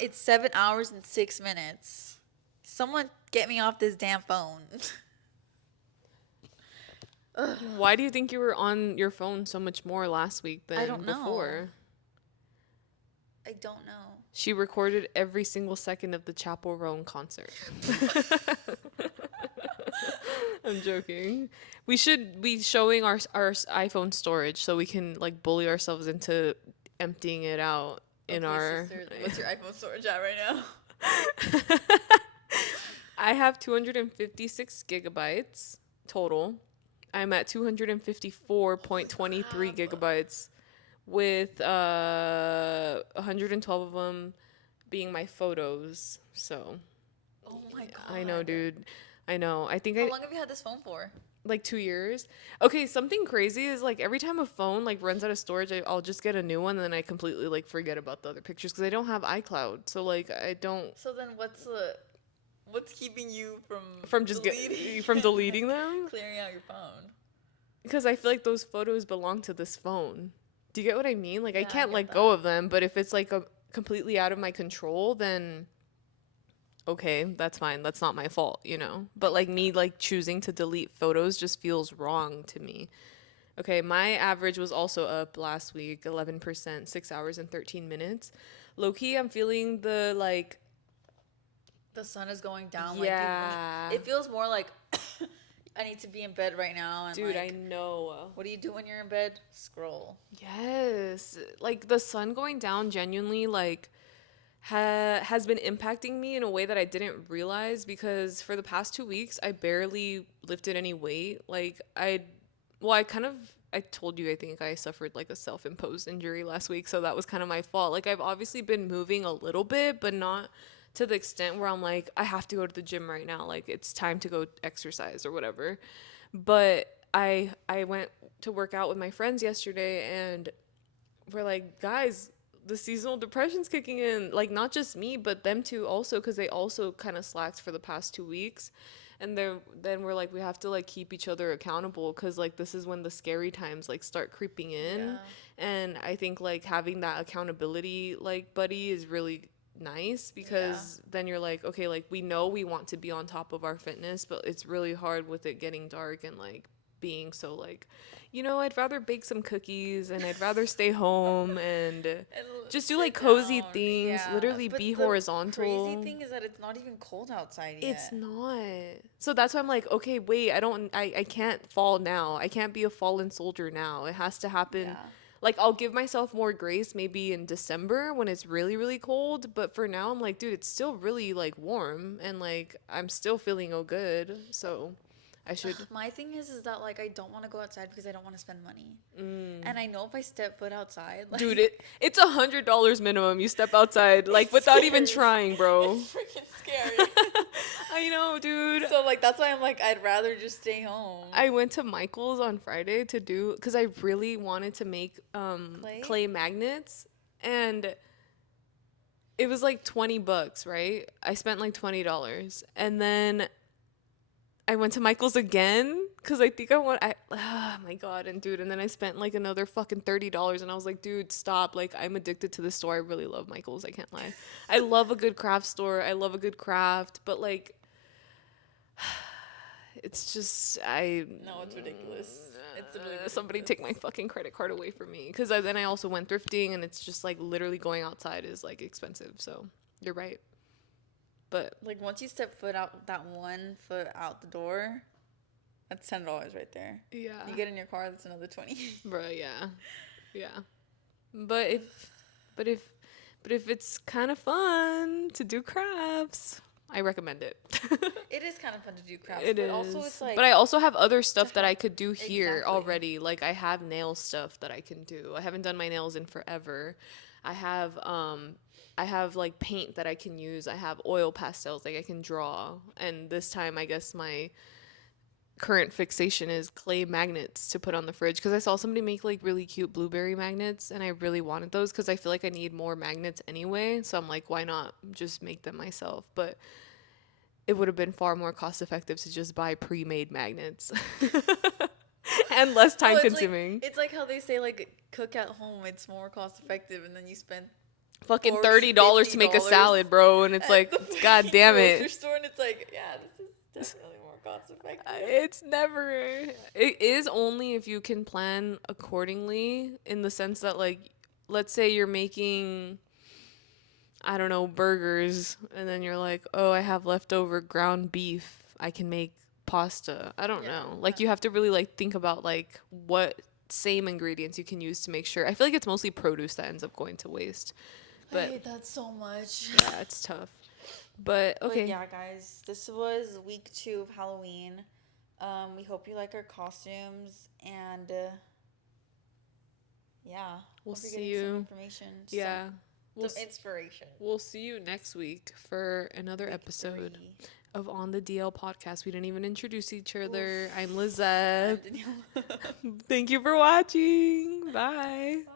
It's 7 hours and 6 minutes. Someone get me off this damn phone. Why do you think you were on your phone so much more last week than don't know. before? I don't know. She recorded every single second of the Chapel Roan concert. I'm joking. We should be showing our iPhone storage so we can like bully ourselves into emptying it out in Okay, our. sister, what's your iPhone storage at right now? I have 256 gigabytes total. I'm at 254.23 gigabytes with 112 of them being my photos. So Oh my god. I know, dude. I know. I think How long have you had this phone for? like 2 years. Okay, something crazy is like every time a phone like runs out of storage, I'll just get a new one and then I completely like forget about the other pictures because I don't have iCloud. So like I don't So then what's keeping you from just from deleting them clearing out your phone? because I feel like those photos belong to this phone. Do you get what I mean? Like I Yeah, I can't get let go that. of them, but if it's like a completely out of my control, then okay, that's fine. That's not my fault, you know? But like me like choosing to delete photos just feels wrong to me. Okay, my average was also up last week, 11%, 6 hours and 13 minutes. Low key, I'm feeling the like the sun is going down. Like Yeah. it feels more like I need to be in bed right now. And Dude, I like, know. what do you do when you're in bed? Scroll. Yes. Like the sun going down genuinely like has been impacting me in a way that I didn't realize because for the past 2 weeks I barely lifted any weight. Like I kind of I told you I think I suffered like a self-imposed injury last week, so that was kind of my fault. Like I've obviously been moving a little bit, but not to the extent where I'm like I have to go to the gym right now. Like it's time to go exercise or whatever. But I went to work out with my friends yesterday and we're like, guys, the seasonal depression's kicking in. Like, not just me, but them too, also, because they also kind of slacked for the past 2 weeks. And then we're like, we have to like keep each other accountable because like this is when the scary times like start creeping in. Yeah. And I think like having that accountability like buddy is really nice because then you're like, okay, like we know we want to be on top of our fitness, but it's really hard with it getting dark and like being so like, I'd rather bake some cookies and I'd rather stay home and And just do like sit cozy down. things, Yeah. literally But be the crazy horizontal. thing is that it's not even cold outside It's yet. not. So that's why I'm like, okay, wait, I can't fall now. I can't be a fallen soldier now. It has to happen. Yeah. Like, I'll give myself more grace maybe in December when it's really, really cold. But for now, I'm like, dude, it's still really like warm and like I'm still feeling oh good. So I should. My thing is that like I don't want to go outside because I don't want to spend money. Mm. And I know if I step foot outside, like Dude, it's $100 minimum. You step outside like it's without even scary. trying, bro. It's freaking scary. I know, dude. So like that's why I'm like I'd rather just stay home. I went to Michael's on Friday to do because I really wanted to make Clay? clay magnets, and it was like $20, right? I spent like $20, and then I went to Michael's again because I think oh my god, and dude, and then I spent like another fucking $30, and I was like, dude, stop! Like I'm addicted to this store. I really love Michael's. I can't lie. I love a good craft store. I love a good craft, but like it's just No, it's ridiculous. It's really ridiculous. somebody take my fucking credit card away from me because then I also went thrifting and it's just like literally going outside is like expensive. So you're right, but Like once you step foot out that 1 foot out the door, that's $10 right there. yeah, You get in your car, that's another 20. bro, yeah. But but if but if it's kind of fun to do crafts, I recommend it. It is kind of fun to do crafts, It but is. also it's like But I also have other stuff that have- I could do here Exactly. already. Like I have nail stuff that I can do. I haven't done my nails in forever. I have like paint that I can use. I have oil pastels like I can draw. And this time I guess my current fixation is clay magnets to put on the fridge because I saw somebody make like really cute blueberry magnets and I really wanted those because I feel like I need more magnets anyway. So I'm like, why not just make them myself? But it would have been far more cost effective to just buy pre-made magnets and less time it's consuming. Like, it's like how they say like cook at home. It's more cost effective, and then you spend Fucking $40, $30 to make a $50 salad, bro, and it's at like, the god freaking damn grocery it. store, and it's like, yeah, this is definitely more cost effective. It's never. It is only if you can plan accordingly in the sense that like, let's say you're making, I don't know, burgers, and then you're like, oh, I have leftover ground beef. I can make pasta. I don't know. Like, you have to really like think about like what same ingredients you can use to make sure. I feel like it's mostly produce that ends up going to waste. I But hate that so much. yeah, it's tough. But okay. But yeah, guys, this was week 2 of Halloween. We hope you like our costumes, and yeah, We'll hope you're see getting you. some information. Yeah. Some inspiration. We'll see you next week for another Week episode 3. of On the DL podcast. We didn't even introduce each other. I'm Lizeth. I'm Daniella. Thank you for watching. Bye. Bye.